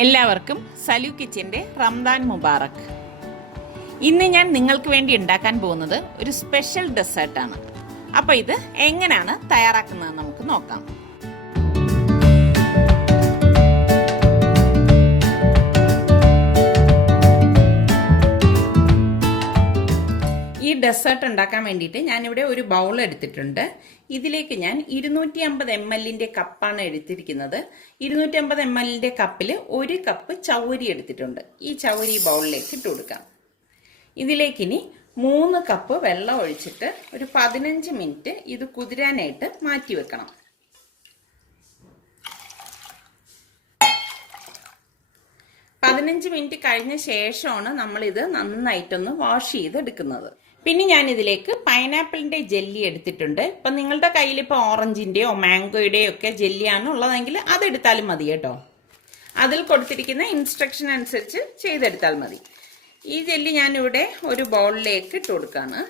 എല്ലാവർക്കും സലു കിച്ചൻ്റെ റംദാൻ മുബാറക്. ഇന്ന് ഞാൻ നിങ്ങൾക്ക് വേണ്ടി ഉണ്ടാക്കാൻ പോകുന്നത് ഒരു സ്പെഷ്യൽ ഡെസേർട്ടാണ്. അപ്പോൾ ഇത് എങ്ങനെയാണ് തയ്യാറാക്കുന്നത് നമുക്ക് നോക്കാം. ഈ ഡെസേർട്ട് ഉണ്ടാക്കാൻ വേണ്ടിയിട്ട് ഞാനിവിടെ ഒരു ബൗൾ എടുത്തിട്ടുണ്ട്. ഇതിലേക്ക് ഞാൻ 250 ml കപ്പാണ് എടുത്തിരിക്കുന്നത്. 250 ml കപ്പിൽ 1 കപ്പ് ചൗരി എടുത്തിട്ടുണ്ട്. ഈ ചൗരി ബൗളിലേക്ക് ഇട്ട് കൊടുക്കാം. ഇതിലേക്ക് ഇനി 3 കപ്പ് വെള്ളം ഒഴിച്ചിട്ട് ഒരു 15 മിനിറ്റ് ഇത് കുതിരാനായിട്ട് മാറ്റി വെക്കണം. മിനിറ്റ് കഴിഞ്ഞ ശേഷമാണ് നമ്മളിത് നന്നായിട്ടൊന്ന് വാഷ് ചെയ്തെടുക്കുന്നത്. പിന്നെ ഞാൻ ഇതിലേക്ക് പൈനാപ്പിളിന്റെ ജെല്ലി എടുത്തിട്ടുണ്ട്. ഇപ്പം നിങ്ങളുടെ കയ്യിൽ ഇപ്പോൾ ഓറഞ്ചിന്റെയോ മാംഗോയുടെയോ ഒക്കെ ജെല്ലിയാണ് ഉള്ളതെങ്കിൽ അതെടുത്താലും മതി കേട്ടോ. അതിൽ കൊടുത്തിരിക്കുന്ന ഇൻസ്ട്രക്ഷൻ അനുസരിച്ച് ചെയ്തെടുത്താൽ മതി. ഈ ജെല്ലി ഞാനിവിടെ ഒരു ബൗളിലേക്ക് ഇട്ട് കൊടുക്കുകയാണ്.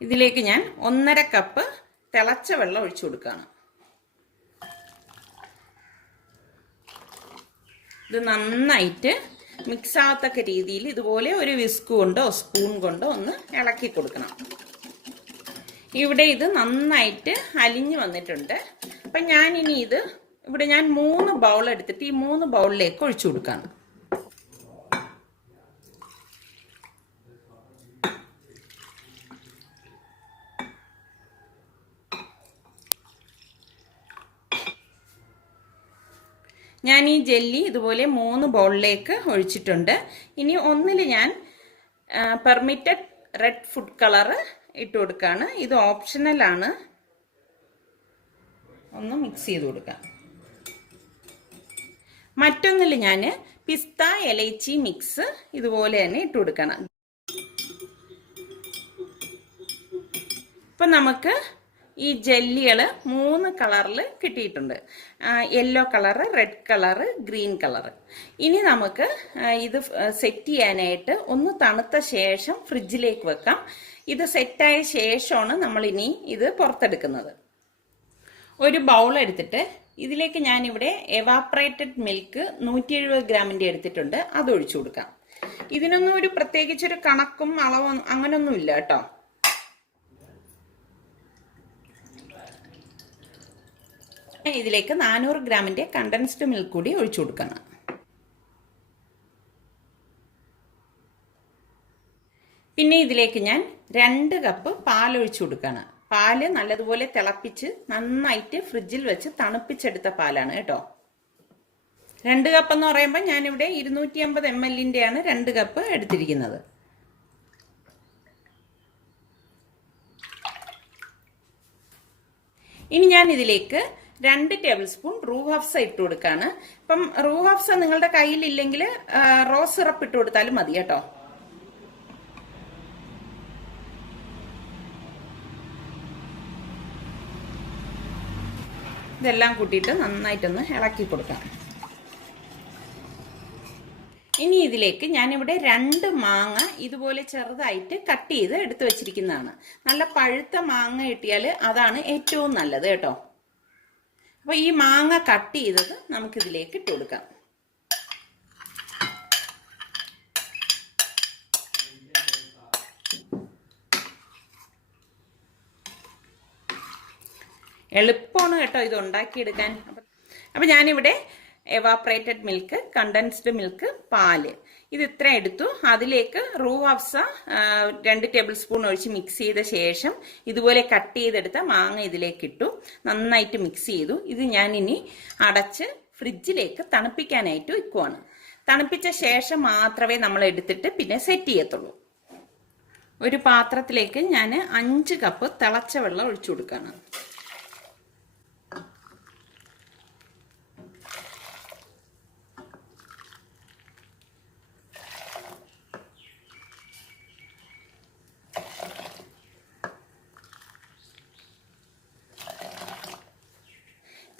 ഇതിലേക്ക് ഞാൻ 1.5 കപ്പ് തിളച്ച വെള്ളം ഒഴിച്ചു കൊടുക്കുകയാണ്. ഇത് നന്നായിട്ട് മിക്സ് ആവത്തക്ക രീതിയിൽ ഇതുപോലെ ഒരു വിസ്ക് കൊണ്ടോ സ്പൂൺ കൊണ്ടോ ഒന്ന് ഇളക്കി കൊടുക്കണം. ഇവിടെ ഇത് നന്നായിട്ട് അലിഞ്ഞു വന്നിട്ടുണ്ട്. അപ്പം ഞാനിനി ഇത് ഇവിടെ ഞാൻ 3 ബൗൾ എടുത്തിട്ട് ഈ 3 ബൗളിലേക്ക് ഒഴിച്ചു കൊടുക്കുകയാണ്. ഞാൻ ഈ ജെല്ലി ഇതുപോലെ 3 ബൗളിലേക്ക് ഒഴിച്ചിട്ടുണ്ട്. ഇനി ഒന്നിൽ ഞാൻ പെർമിറ്റഡ് റെഡ് ഫുഡ് കളർ ഇട്ട് കൊടുക്കുകയാണ്. ഇത് ഓപ്ഷണലാണ്. ഒന്ന് മിക്സ് ചെയ്ത് കൊടുക്കാം. മറ്റൊന്നിൽ ഞാൻ പിസ്ത എലൈച്ചി മിക്സ് ഇതുപോലെ തന്നെ ഇട്ട് കൊടുക്കണം. ഇപ്പം നമുക്ക് ഈ ജെല്ലികൾ 3 കളറിൽ കിട്ടിയിട്ടുണ്ട്. Yellow colour, red colour, green colour. ഇനി നമുക്ക് ഇത് സെറ്റ് ചെയ്യാനായിട്ട് ഒന്ന് തണുത്ത ശേഷം ഫ്രിഡ്ജിലേക്ക് വെക്കാം. ഇത് സെറ്റായ ശേഷമാണ് നമ്മളിനി ഇത് പുറത്തെടുക്കുന്നത്. ഒരു ബൗൾ എടുത്തിട്ട് ഇതിലേക്ക് ഞാനിവിടെ എവാപ്പറേറ്റഡ് മിൽക്ക് 170 ഗ്രാമിൻ്റെ എടുത്തിട്ടുണ്ട്. അത് ഒഴിച്ചു കൊടുക്കാം. ഇതിനൊന്നും ഒരു പ്രത്യേകിച്ചൊരു കണക്കും അളവും അങ്ങനൊന്നും ഇല്ല കേട്ടോ. ഇതിലേക്ക് 400 ഗ്രാമിൻ്റെ കണ്ടൻസ്ഡ് മിൽക്ക് കൂടി ഒഴിച്ചു കൊടുക്കണം. പിന്നെ ഇതിലേക്ക് ഞാൻ 2 കപ്പ് പാൽ ഒഴിച്ചു കൊടുക്കണം. പാല് നല്ലതുപോലെ തിളപ്പിച്ച് നന്നായിട്ട് ഫ്രിഡ്ജിൽ വെച്ച് തണുപ്പിച്ചെടുത്ത പാലാണ് കേട്ടോ. 2 കപ്പ് എന്ന് പറയുമ്പോൾ ഞാനിവിടെ 250 ml 2 കപ്പ് എടുത്തിരിക്കുന്നത്. ഇനി ഞാൻ ഇതിലേക്ക് 2 ടേബിൾ സ്പൂൺ റൂഹ് ഹഫ്സ ഇട്ട് കൊടുക്കാണ്. ഇപ്പം റൂഹ് ഹഫ്സ നിങ്ങളുടെ കയ്യിലില്ലെങ്കിൽ റോസ് സിറപ്പ് ഇട്ട് കൊടുത്താലും മതി കേട്ടോ. ഇതെല്ലാം കൂട്ടിയിട്ട് നന്നായിട്ടൊന്ന് ഇളക്കി കൊടുക്കാം. ഇനി ഇതിലേക്ക് ഞാനിവിടെ 2 മാങ്ങ ഇതുപോലെ ചെറുതായിട്ട് കട്ട് ചെയ്ത് എടുത്തു വെച്ചിരിക്കുന്നതാണ്. നല്ല പഴുത്ത മാങ്ങ കിട്ടിയാൽ അതാണ് ഏറ്റവും നല്ലത് കേട്ടോ. അപ്പോൾ ഈ മാങ്ങ കട്ട് ചെയ്തത് നമുക്കിതിലേക്ക് ഇട്ട് കൊടുക്കാം. എളുപ്പമാണ് കേട്ടോ ഇത് ഉണ്ടാക്കിയെടുക്കാൻ. അപ്പം ഞാനിവിടെ എവാപ്പറേറ്റഡ് മിൽക്ക്, കണ്ടൻസ്ഡ് മിൽക്ക്, പാല് ഇത് ഇത്ര എടുത്തു. അതിലേക്ക് റൂഹ് ഹഫ്സ 2 ടേബിൾ സ്പൂൺ ഒഴിച്ച് മിക്സ് ചെയ്ത ശേഷം ഇതുപോലെ കട്ട് ചെയ്തെടുത്ത മാങ്ങ ഇതിലേക്ക് ഇട്ടു. നന്നായിട്ട് മിക്സ് ചെയ്തു. ഇത് ഞാനിനി അടച്ച് ഫ്രിഡ്ജിലേക്ക് തണുപ്പിക്കാനായിട്ട് വെക്കുവാണ്. തണുപ്പിച്ച ശേഷം മാത്രമേ നമ്മൾ എടുത്തിട്ട് പിന്നെ സെറ്റ് ചെയ്യത്തുള്ളൂ. ഒരു പാത്രത്തിലേക്ക് ഞാൻ 5 കപ്പ് തിളച്ച വെള്ളം ഒഴിച്ചു കൊടുക്കുകയാണ്.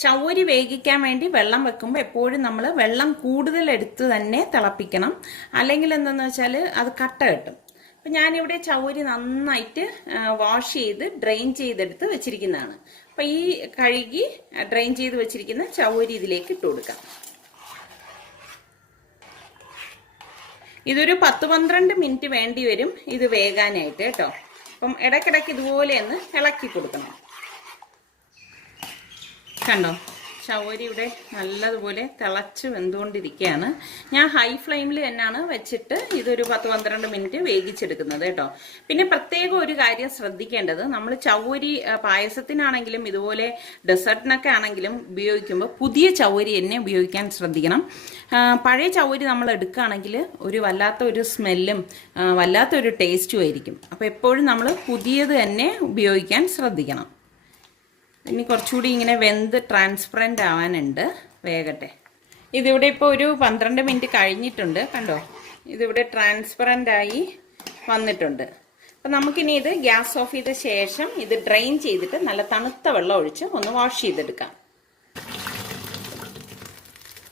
ചൗരി വേവിക്കാൻ വേണ്ടി വെള്ളം വെക്കുമ്പോൾ എപ്പോഴും നമ്മൾ വെള്ളം കൂടുതൽ എടുത്ത് തന്നെ തിളപ്പിക്കണം. അല്ലെങ്കിൽ എന്താണെന്ന് വെച്ചാൽ അത് കട്ട കിട്ടും. അപ്പം ഞാനിവിടെ ചവ്വരി നന്നായിട്ട് വാഷ് ചെയ്ത് ഡ്രെയിൻ ചെയ്തെടുത്ത് വെച്ചിരിക്കുന്നതാണ്. അപ്പം ഈ കഴുകി ഡ്രെയിൻ ചെയ്ത് വെച്ചിരിക്കുന്ന ചവ്വരി ഇതിലേക്ക് ഇട്ട് കൊടുക്കാം. ഇതൊരു 10-12 മിനിറ്റ് വേണ്ടി വരും ഇത് വേകാനായിട്ട് കേട്ടോ. അപ്പം ഇടയ്ക്കിടയ്ക്ക് ഇതുപോലെ ഒന്ന് ഇളക്കി കൊടുക്കണം. കണ്ടോ, ചവ്വരി ഇവിടെ നല്ലതുപോലെ തിളച്ച് വെന്തുകൊണ്ടിരിക്കുകയാണ്. ഞാൻ ഹൈ ഫ്ലെയിമിൽ തന്നെയാണ് വെച്ചിട്ട് ഇതൊരു 10-12 മിനിറ്റ് വേവിച്ചെടുക്കുന്നത് കേട്ടോ. പിന്നെ പ്രത്യേകം ഒരു കാര്യം ശ്രദ്ധിക്കേണ്ടത്, നമ്മൾ ചവ്വരി പായസത്തിനാണെങ്കിലും ഇതുപോലെ ഡെസേർട്ടിനൊക്കെ ആണെങ്കിലും ഉപയോഗിക്കുമ്പോൾ പുതിയ ചവ്വരി തന്നെ ഉപയോഗിക്കാൻ ശ്രദ്ധിക്കണം. പഴയ ചവ്വരി നമ്മൾ എടുക്കുകയാണെങ്കിൽ ഒരു വല്ലാത്തൊരു സ്മെല്ലും വല്ലാത്തൊരു ടേസ്റ്റും ആയിരിക്കും. അപ്പോൾ എപ്പോഴും നമ്മൾ പുതിയത് തന്നെ ഉപയോഗിക്കാൻ ശ്രദ്ധിക്കണം. ഇനി കുറച്ചുകൂടി ഇങ്ങനെ വെന്ത് ട്രാൻസ്പെറൻ്റ് ആവാനുണ്ട്, വേകട്ടെ. ഇതിവിടെ ഇപ്പോൾ ഒരു 12 മിനിറ്റ് കഴിഞ്ഞിട്ടുണ്ട്. കണ്ടോ, ഇതിവിടെ ട്രാൻസ്പെറൻ്റ് ആയി വന്നിട്ടുണ്ട്. അപ്പം നമുക്കിനി ഇത് ഗ്യാസ് ഓഫ് ചെയ്ത ശേഷം ഇത് ഡ്രെയിൻ ചെയ്തിട്ട് നല്ല തണുത്ത വെള്ളം ഒഴിച്ച് ഒന്ന് വാഷ് ചെയ്തെടുക്കാം.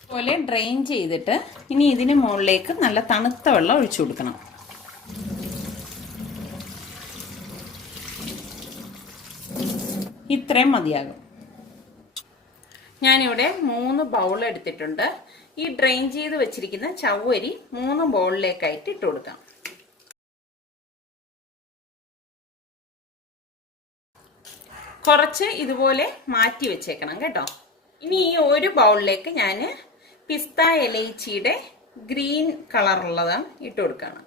അതുപോലെ ഡ്രെയിൻ ചെയ്തിട്ട് ഇനി ഇതിന് മുകളിലേക്ക് നല്ല തണുത്ത വെള്ളം ഒഴിച്ചു കൊടുക്കണം. ഇത്രയും മതിയാകും. ഞാനിവിടെ 3 ബൗൾ എടുത്തിട്ടുണ്ട്. ഈ ഡ്രെയിൻ ചെയ്ത് വെച്ചിരിക്കുന്ന ചവ്വരി 3 ബൗളിലേക്കായിട്ട് ഇട്ട് കൊടുക്കാം. കുറച്ച് ഇതുപോലെ മാറ്റി വെച്ചേക്കണം കേട്ടോ. ഇനി ഈ ഒരു ബൗളിലേക്ക് ഞാൻ പിസ്ത ഇലയിച്ചിയുടെ ഗ്രീൻ കളറുള്ളതാണ് ഇട്ട് കൊടുക്കണം.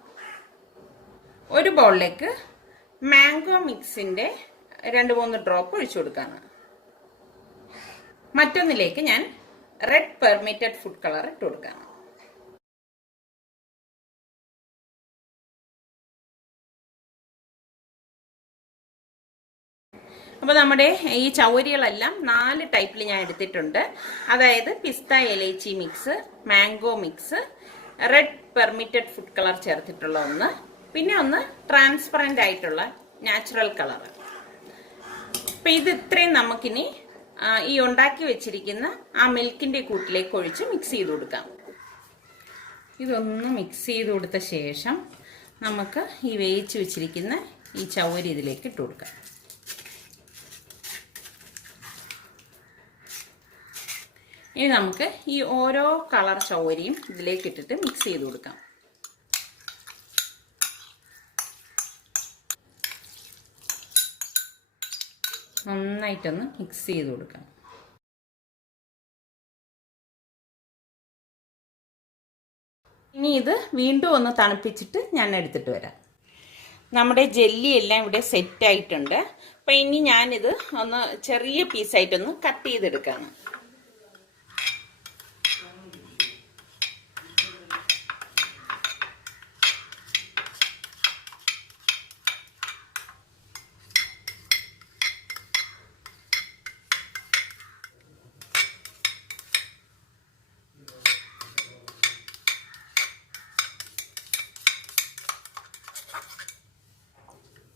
ഒരു ബൗളിലേക്ക് മാംഗോ മിക്സിന്റെ 2-3 ഡ്രോപ്പ് ഒഴിച്ചു കൊടുക്കാണ്. മറ്റൊന്നിലേക്ക് ഞാൻ റെഡ് പെർമിറ്റഡ് ഫുഡ് കളർ ഇട്ട് കൊടുക്കാണ്. അപ്പോൾ നമ്മുടെ ഈ ചവ്വരികളെല്ലാം 4 ടൈപ്പിൽ ഞാൻ എടുത്തിട്ടുണ്ട്. അതായത് പിസ്ത ഇലയിച്ചി mix, mango mix, red permitted food colour ചേർത്തിട്ടുള്ള ഒന്ന്, പിന്നെ ഒന്ന് ട്രാൻസ്പെറൻ്റ് ആയിട്ടുള്ള നാച്ചുറൽ കളർ. അപ്പം ഇത് ഇത്രയും നമുക്കിനി ഈ ഉണ്ടാക്കി വെച്ചിരിക്കുന്ന ആ മിൽക്കിന്റെ കൂട്ടിലേക്ക് ഒഴിച്ച് മിക്സ് ചെയ്ത് കൊടുക്കാം. ഇതൊന്ന് മിക്സ് ചെയ്ത് കൊടുത്ത ശേഷം നമുക്ക് ഈ വേവിച്ച് വെച്ചിരിക്കുന്ന ഈ ചവ്വരി ഇതിലേക്ക് ഇട്ട് കൊടുക്കാം. ഇനി നമുക്ക് ഈ ഓരോ കളർ ചവ്വരിയും ഇതിലേക്ക് ഇട്ടിട്ട് മിക്സ് ചെയ്ത് കൊടുക്കാം. നന്നായിട്ടൊന്ന് മിക്സ് ചെയ്ത് കൊടുക്കാം. ഇനി ഇത് വീണ്ടും ഒന്ന് തണുപ്പിച്ചിട്ട് ഞാൻ എടുത്തിട്ട് വരാം. നമ്മുടെ ജെല്ലി എല്ലാം ഇവിടെ സെറ്റ് ആയിട്ടുണ്ട്. അപ്പം ഇനി ഞാനിത് ഒന്ന് ചെറിയ പീസായിട്ടൊന്ന് കട്ട് ചെയ്തെടുക്കാണ്.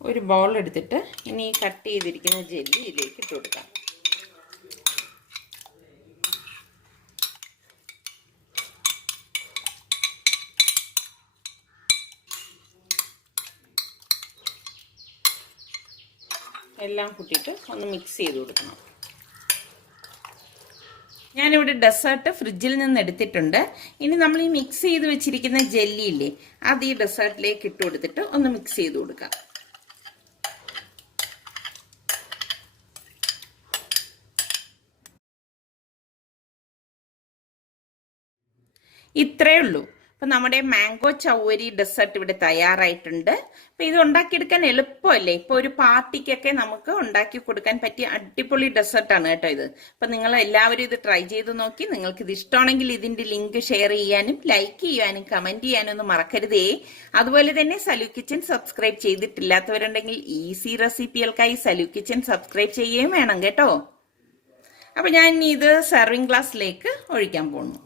ഒരു ബൗൾ എടുത്തിട്ട് ഇനി കട്ട് ചെയ്തിരിക്കുന്ന ജെല്ലി ഇതിലേക്ക് ഇട്ട് കൊടുക്കാം. എല്ലാം കൂട്ടിയിട്ട് ഒന്ന് മിക്സ് ചെയ്ത് കൊടുക്കണം. ഞാനിവിടെ ഡെസേർട്ട് ഫ്രിഡ്ജിൽ നിന്ന് എടുത്തിട്ടുണ്ട്. ഇനി നമ്മൾ ഈ മിക്സ് ചെയ്ത് വെച്ചിരിക്കുന്ന ജെല്ലി ഇല്ലേ, അത് ഈ ഡെസേർട്ടിലേക്ക് ഇട്ട് കൊടുത്തിട്ട് ഒന്ന് മിക്സ് ചെയ്ത് കൊടുക്കാം. ഇത്രയേ ഉള്ളൂ. അപ്പം നമ്മുടെ മാംഗോ ചവ്വരി ഡെസേർട്ട് ഇവിടെ തയ്യാറായിട്ടുണ്ട്. അപ്പം ഇത് ഉണ്ടാക്കിയെടുക്കാൻ എളുപ്പമല്ലേ. ഇപ്പോൾ ഒരു പാർട്ടിക്കൊക്കെ നമുക്ക് ഉണ്ടാക്കി കൊടുക്കാൻ പറ്റിയ അടിപൊളി ഡെസേർട്ടാണ് കേട്ടോ ഇത്. അപ്പം നിങ്ങൾ എല്ലാവരും ഇത് ട്രൈ ചെയ്ത് നോക്കി. നിങ്ങൾക്ക് ഇത് ഇഷ്ടമാണെങ്കിൽ ഇതിന്റെ ലിങ്ക് ഷെയർ ചെയ്യാനും ലൈക്ക് ചെയ്യാനും കമന്റ് ചെയ്യാനും ഒന്നും മറക്കരുതേ. അതുപോലെ തന്നെ സലു കിച്ചൻ സബ്സ്ക്രൈബ് ചെയ്തിട്ടില്ലാത്തവരുണ്ടെങ്കിൽ ഈസി റെസിപ്പികൾക്കായി സലു കിച്ചൻ സബ്സ്ക്രൈബ് ചെയ്യുകയും വേണം കേട്ടോ. അപ്പം ഞാൻ ഇത് സെർവിങ് ഗ്ലാസ്സിലേക്ക് ഒഴിക്കാൻ പോകുന്നു.